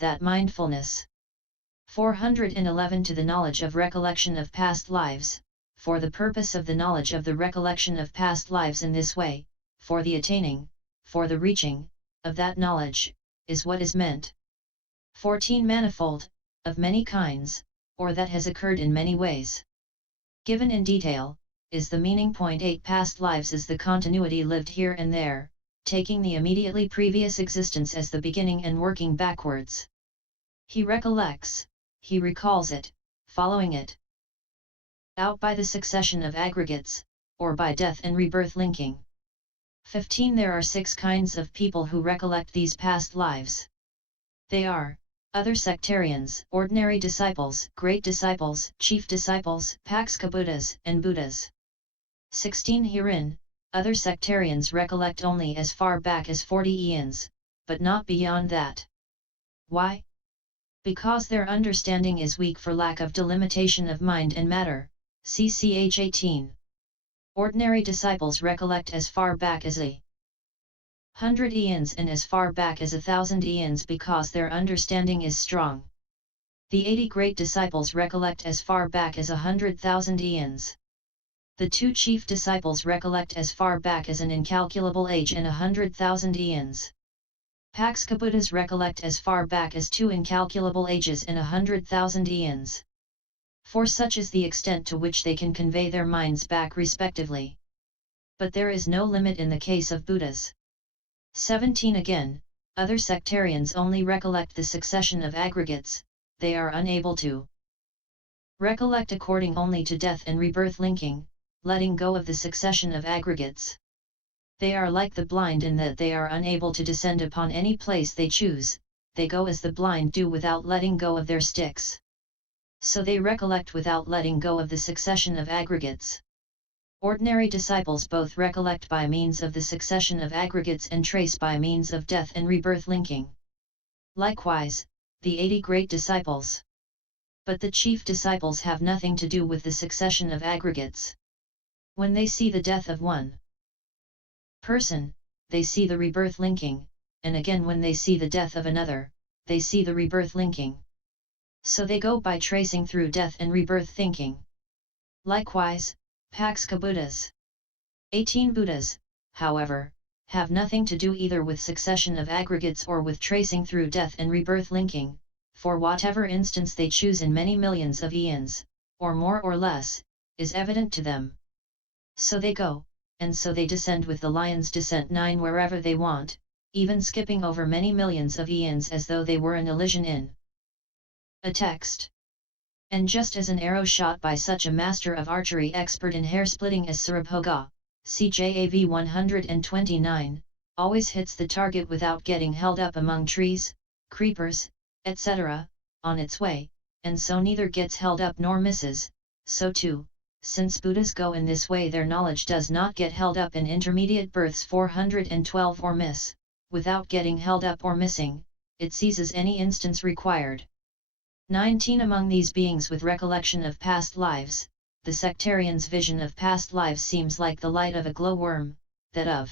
that mindfulness. 411 To the knowledge of recollection of past lives, for the purpose of the knowledge of the recollection of past lives in this way, for the attaining, for the reaching, of that knowledge, is what is meant. 14 Manifold, of many kinds, or that has occurred in many ways. Given in detail, is the meaning. 8 Past lives is the continuity lived here and there, taking the immediately previous existence as the beginning and working backwards. He recollects, he recalls it, following it out by the succession of aggregates, or by death and rebirth linking. 15 There are 6 kinds of people who recollect these past lives. They are: other sectarians, ordinary disciples, great disciples, chief disciples, Paccekabuddhas, and Buddhas. 16 Herein, other sectarians recollect only as far back as 40 eons, but not beyond that. Why? Because their understanding is weak for lack of delimitation of mind and matter, see ch. 18. Ordinary disciples recollect as far back as 100 eons and as far back as 1,000 eons because their understanding is strong. The 80 great disciples recollect as far back as 100,000 eons. The 2 chief disciples recollect as far back as an incalculable age and 100,000 eons. Paccekabuddhas recollect as far back as 2 incalculable ages and 100,000 eons. For such is the extent to which they can convey their minds back respectively. But there is no limit in the case of Buddhas. 17 Again, other sectarians only recollect the succession of aggregates, they are unable to recollect according only to death and rebirth linking, letting go of the succession of aggregates. They are like the blind in that they are unable to descend upon any place they choose, they go as the blind do without letting go of their sticks. So they recollect without letting go of the succession of aggregates. Ordinary disciples both recollect by means of the succession of aggregates and trace by means of death and rebirth linking. Likewise, the 80 great disciples. But the chief disciples have nothing to do with the succession of aggregates. When they see the death of one person, they see the rebirth linking, and again when they see the death of another, they see the rebirth linking. So they go by tracing through death and rebirth thinking. Likewise, Paccekabuddhas. 18 Buddhas, however, have nothing to do either with succession of aggregates or with tracing through death and rebirth linking, for whatever instance they choose in many millions of eons, or more or less, is evident to them. So they go, and so they descend with the lion's descent 9 wherever they want, even skipping over many millions of eons as though they were an Elysian in a text. And just as an arrow shot by such a master of archery expert in hair-splitting as Sarabhoga, CJAV 129, always hits the target without getting held up among trees, creepers, etc., on its way, and so neither gets held up nor misses, so too, since Buddhas go in this way their knowledge does not get held up in intermediate births 412 or miss, without getting held up or missing, it seizes any instance required. 19 Among these beings with recollection of past lives, the sectarian's vision of past lives seems like the light of a glowworm, that of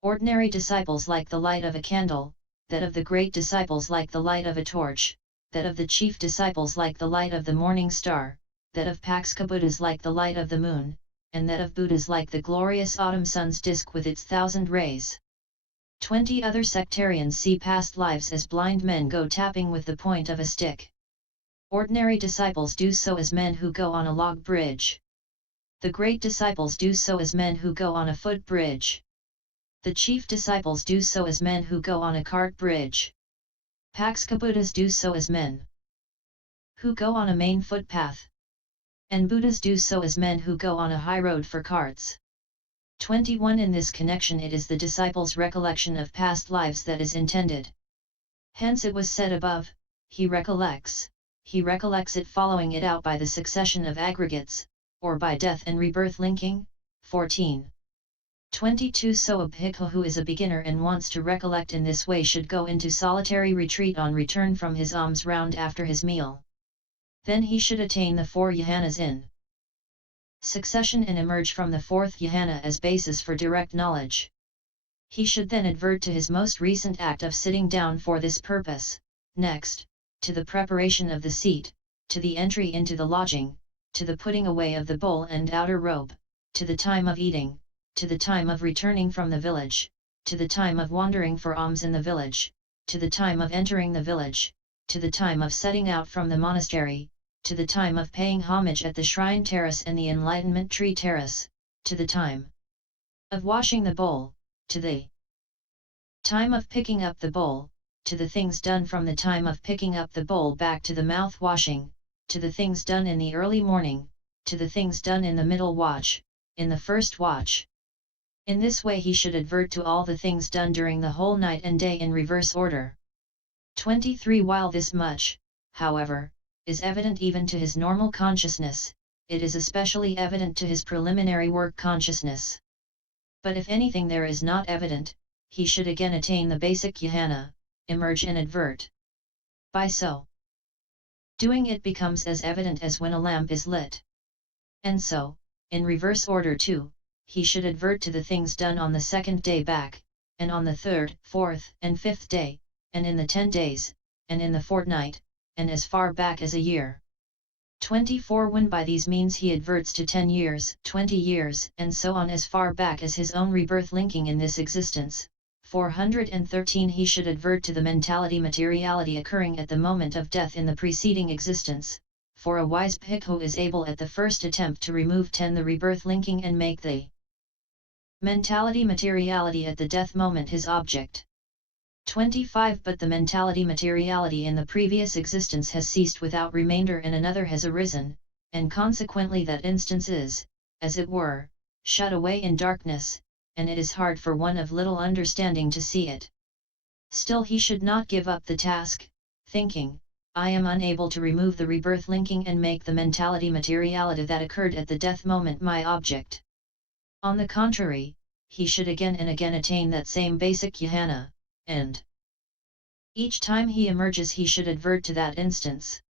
ordinary disciples like the light of a candle, that of the great disciples like the light of a torch, that of the chief disciples like the light of the morning star, that of Paccekabuddhas like the light of the moon, and that of Buddhas like the glorious autumn sun's disk with its 1,000 rays. 20 Other sectarians see past lives as blind men go tapping with the point of a stick. Ordinary disciples do so as men who go on a log bridge. The great disciples do so as men who go on a foot bridge. The chief disciples do so as men who go on a cart bridge. Paccekabuddhas do so as men who go on a main footpath. And Buddhas do so as men who go on a high road for carts. 21 In this connection it is the disciple's recollection of past lives that is intended. Hence it was said above, he recollects it following it out by the succession of aggregates, or by death and rebirth linking. 14. 22 So a bhikkhu who is a beginner and wants to recollect in this way should go into solitary retreat on return from his alms round after his meal. Then he should attain the 4 yahanas in succession and emerge from the 4th yahana as basis for direct knowledge. He should then advert to his most recent act of sitting down for this purpose, next, to the preparation of the seat, to the entry into the lodging, to the putting away of the bowl and outer robe, to the time of eating, to the time of returning from the village, to the time of wandering for alms in the village, to the time of entering the village, to the time of setting out from the monastery, to the time of paying homage at the shrine terrace and the enlightenment tree terrace, to the time of washing the bowl, to the time of picking up the bowl, to the things done from the time of picking up the bowl back to the mouth washing, to the things done in the early morning, to the things done in the middle watch, in the first watch. In this way he should advert to all the things done during the whole night and day in reverse order. 23. While this much, however, is evident even to his normal consciousness, it is especially evident to his preliminary work consciousness. But if anything there is not evident, he should again attain the basic jhana, emerge and advert. By so doing it becomes as evident as when a lamp is lit. And so, in reverse order too, he should advert to the things done on the second day back, and on the third, fourth, and fifth day, and in the 10 days, and in the fortnight, and as far back as a year. 24. When by these means he adverts to 10 years, 20 years, and so on as far back as his own rebirth linking in this existence. 413. He should advert to the mentality materiality occurring at the moment of death in the preceding existence, for a wise bhikkhu is able at the first attempt to remove 10 the rebirth linking and make the mentality materiality at the death moment his object. 25. But the mentality materiality in the previous existence has ceased without remainder and another has arisen, and consequently that instance is, as it were, shut away in darkness, and it is hard for one of little understanding to see it. Still he should not give up the task, thinking, I am unable to remove the rebirth linking and make the mentality materiality that occurred at the death moment my object. On the contrary, he should again and again attain that same basic jhana, and each time he emerges he should advert to that instance.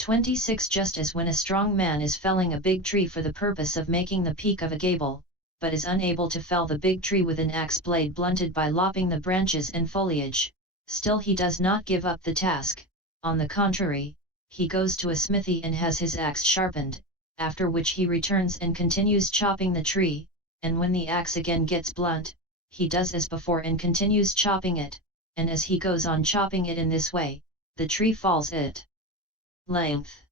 26. Just as when a strong man is felling a big tree for the purpose of making the peak of a gable, but is unable to fell the big tree with an axe blade blunted by lopping the branches and foliage, still he does not give up the task. On the contrary, he goes to a smithy and has his axe sharpened, after which he returns and continues chopping the tree, and when the axe again gets blunt, he does as before and continues chopping it, and as he goes on chopping it in this way, the tree falls at length.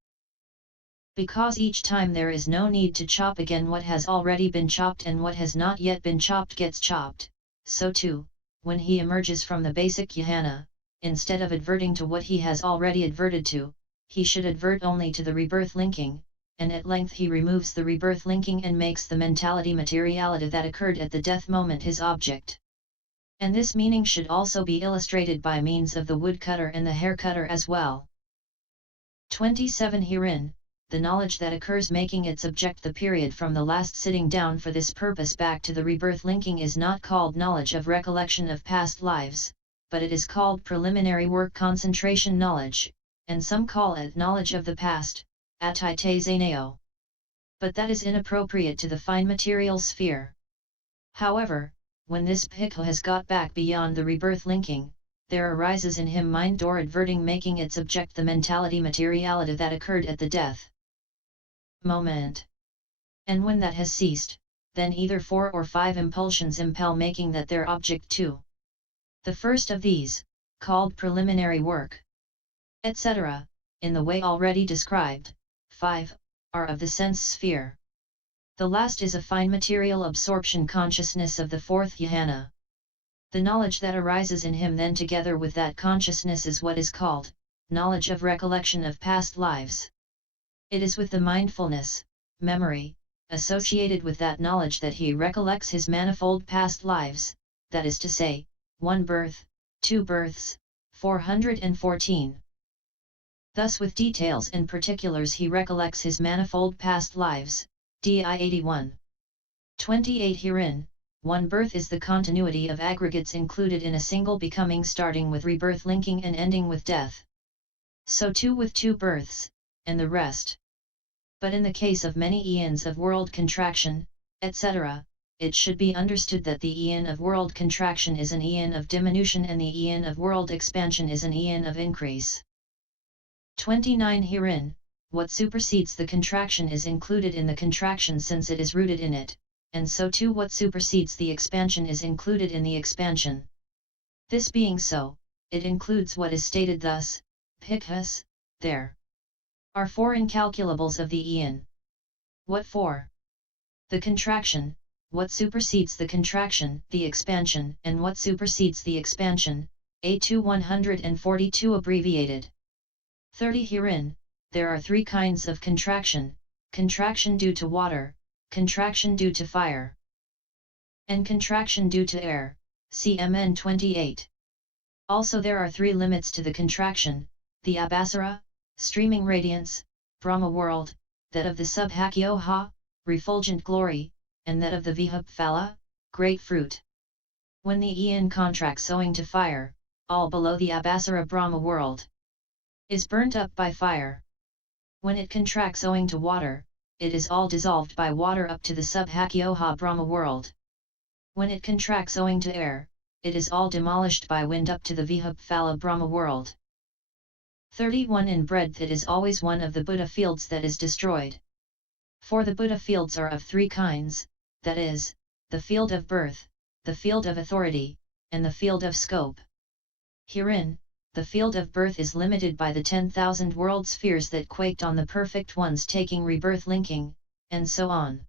Because each time there is no need to chop again what has already been chopped and what has not yet been chopped gets chopped, so too, when he emerges from the basic jhana, instead of adverting to what he has already adverted to, he should advert only to the rebirth linking, and at length he removes the rebirth linking and makes the mentality materiality that occurred at the death moment his object. And this meaning should also be illustrated by means of the woodcutter and the haircutter as well. 27. Herein, the knowledge that occurs making its object the period from the last sitting down for this purpose back to the rebirth linking is not called knowledge of recollection of past lives, but it is called preliminary work concentration knowledge, and some call it knowledge of the past, atitazeneo. But that is inappropriate to the fine material sphere. However, when this bhikkhu has got back beyond the rebirth linking, there arises in him mind or adverting making its object the mentality materiality that occurred at the death moment. And when that has ceased, then either 4 or 5 impulsions impel making that their object too. The first of these, called preliminary work, etc., in the way already described, 5, are of the sense sphere. The last is a fine material absorption consciousness of the 4th jhana. The knowledge that arises in him then together with that consciousness is what is called knowledge of recollection of past lives. It is with the mindfulness, memory, associated with that knowledge that he recollects his manifold past lives, that is to say, 1 birth, 2 births, 414. Thus with details and particulars he recollects his manifold past lives, di 81. 28. Herein, 1 birth is the continuity of aggregates included in a single becoming starting with rebirth linking and ending with death. So too with 2 births, and the rest. But in the case of many eons of world contraction, etc., it should be understood that the eon of world contraction is an eon of diminution and the eon of world expansion is an eon of increase. 29 Herein, what supersedes the contraction is included in the contraction since it is rooted in it, and so too what supersedes the expansion is included in the expansion. This being so, it includes what is stated thus, Paccekabuddhas, there are four incalculables of the eon. What four? The contraction, what supersedes the contraction, the expansion, and what supersedes the expansion, A2 142 abbreviated. 30 Herein, there are three kinds of contraction: contraction due to water, contraction due to fire, and contraction due to air, CMN 28. Also there are three limits to the contraction: the Abhasara, streaming radiance, Brahma world, that of the Subhakyoha, refulgent glory, and that of the Vihaphala, great fruit. When the eon contracts owing to fire, all below the Abhasara Brahma world is burnt up by fire. When it contracts owing to water, it is all dissolved by water up to the Subhakyoha Brahma world. When it contracts owing to air, it is all demolished by wind up to the Vihaphala Brahma world. 31 In breadth it is always one of the Buddha fields that is destroyed. For the Buddha fields are of three kinds, that is, the field of birth, the field of authority, and the field of scope. Herein, the field of birth is limited by the 10,000 world spheres that quaked on the perfect ones taking rebirth-linking, and so on.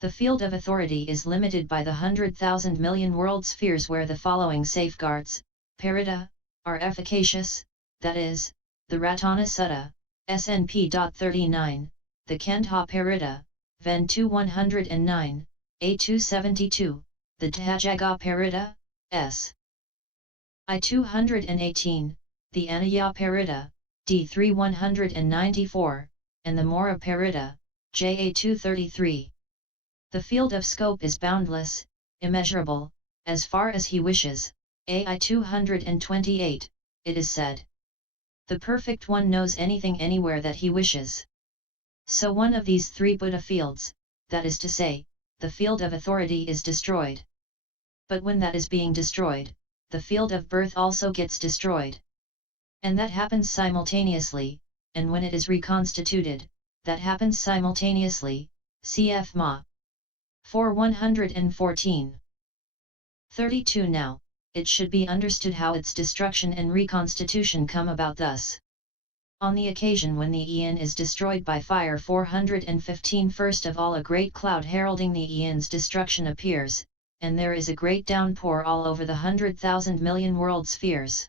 The field of authority is limited by the 100,000 million world spheres where the following safeguards, parita, are efficacious, that is, the Ratana Sutta, SNP.39, the Kandha Parita, Ven 2109, A272, the Tajaga Parita, S. I 218, the Anaya Parita, D3 194, and the Mora Parita, JA 233. The field of scope is boundless, immeasurable, as far as he wishes, AI 228, it is said. The Perfect One knows anything anywhere that he wishes. So one of these three Buddha fields, that is to say, the field of authority is destroyed. But when that is being destroyed, the field of birth also gets destroyed. And that happens simultaneously, and when it is reconstituted, that happens simultaneously, cf. Ma. 4 114. 32 Now, it should be understood how its destruction and reconstitution come about thus. On the occasion when the eon is destroyed by fire 415 first of all a great cloud heralding the eon's destruction appears, and there is a great downpour all over the 100,000 million world spheres.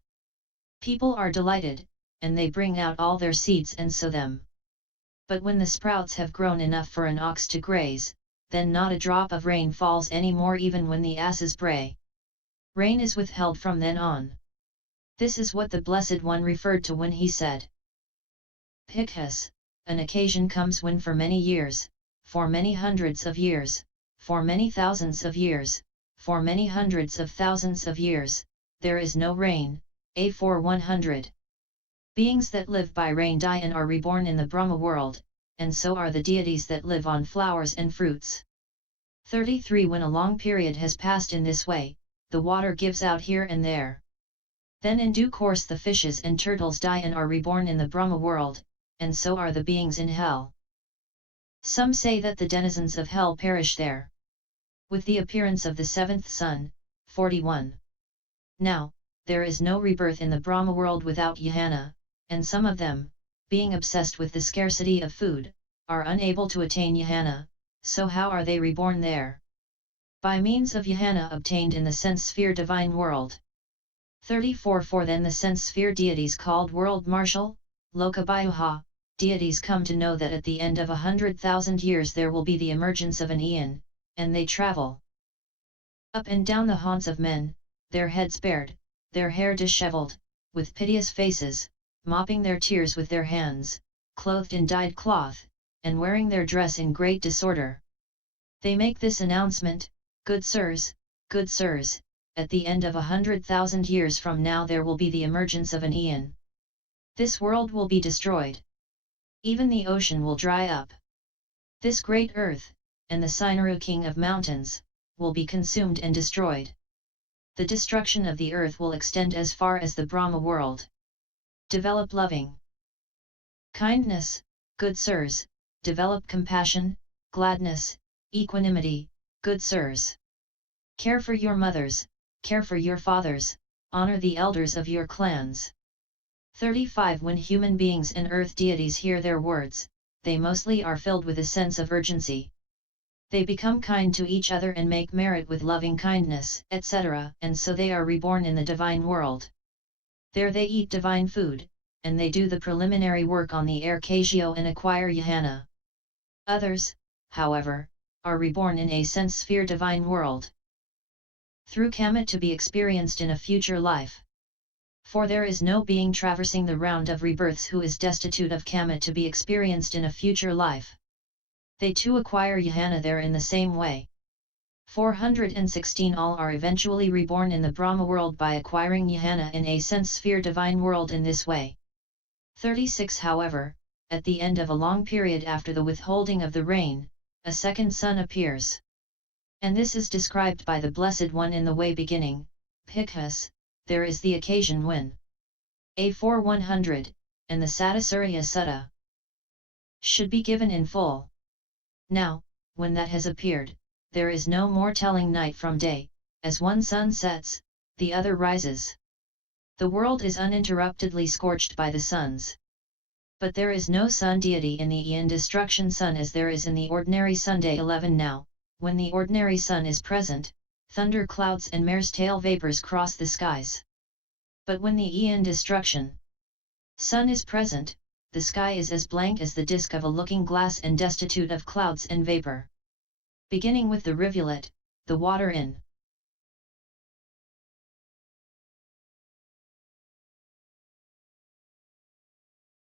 People are delighted, and they bring out all their seeds and sow them. But when the sprouts have grown enough for an ox to graze, then not a drop of rain falls any more even when the asses bray. Rain is withheld from then on. This is what the Blessed One referred to when he said, Paccekabuddhas, an occasion comes when for many years, for many hundreds of years, for many thousands of years, for many hundreds of thousands of years, there is no rain, A4 100. Beings that live by rain die and are reborn in the Brahma world, and so are the deities that live on flowers and fruits. 33 When a long period has passed in this way, the water gives out here and there. Then in due course the fishes and turtles die and are reborn in the Brahma world, and so are the beings in hell. Some say that the denizens of hell perish there with the appearance of the seventh sun, 41. Now, there is no rebirth in the Brahma world without Jhana, and some of them, being obsessed with the scarcity of food, are unable to attain Jhana, so how are they reborn there? By means of Jhana obtained in the sense sphere divine world. 34 For then the sense sphere deities called world marshal, Lokabhyuha, deities come to know that at the end of 100,000 years there will be the emergence of an eon, and they travel up and down the haunts of men, their heads bared, their hair disheveled, with piteous faces, mopping their tears with their hands, clothed in dyed cloth, and wearing their dress in great disorder. They make this announcement, good sirs, at the end of 100,000 years from now there will be the emergence of an eon. This world will be destroyed. Even the ocean will dry up. This great earth, and the Sinaru king of mountains, will be consumed and destroyed. The destruction of the earth will extend as far as the Brahma world. Develop loving kindness, good sirs, develop compassion, gladness, equanimity, good sirs. Care for your mothers, care for your fathers, honor the elders of your clans. 35 When human beings and earth deities hear their words, they mostly are filled with a sense of urgency. They become kind to each other and make merit with loving kindness, etc., and so they are reborn in the divine world. There they eat divine food, and they do the preliminary work on the Arcasio and acquire Jhana. Others, however, are reborn in a sense sphere divine world. Through Kama to be experienced in a future life. For there is no being traversing the round of rebirths who is destitute of Kama to be experienced in a future life. They too acquire Jhana there in the same way. 416 All are eventually reborn in the Brahma world by acquiring Jhana in a sense sphere divine world in this way. 36 However, at the end of a long period after the withholding of the rain, a second sun appears. And this is described by the Blessed One in the way beginning, Paccekabuddhas, there is the occasion when A4 100, and the Satisuriya Sutta should be given in full. Now, when that has appeared, there is no more telling night from day, as one sun sets, the other rises. The world is uninterruptedly scorched by the suns. But there is no sun deity in the Eon destruction sun as there is in the ordinary Sunday 11 Now, when the ordinary sun is present, thunder clouds and mare's tail vapors cross the skies. But when the Eon destruction sun is present, the sky is as blank as the disk of a looking glass and destitute of clouds and vapor. Beginning with the rivulet, the water in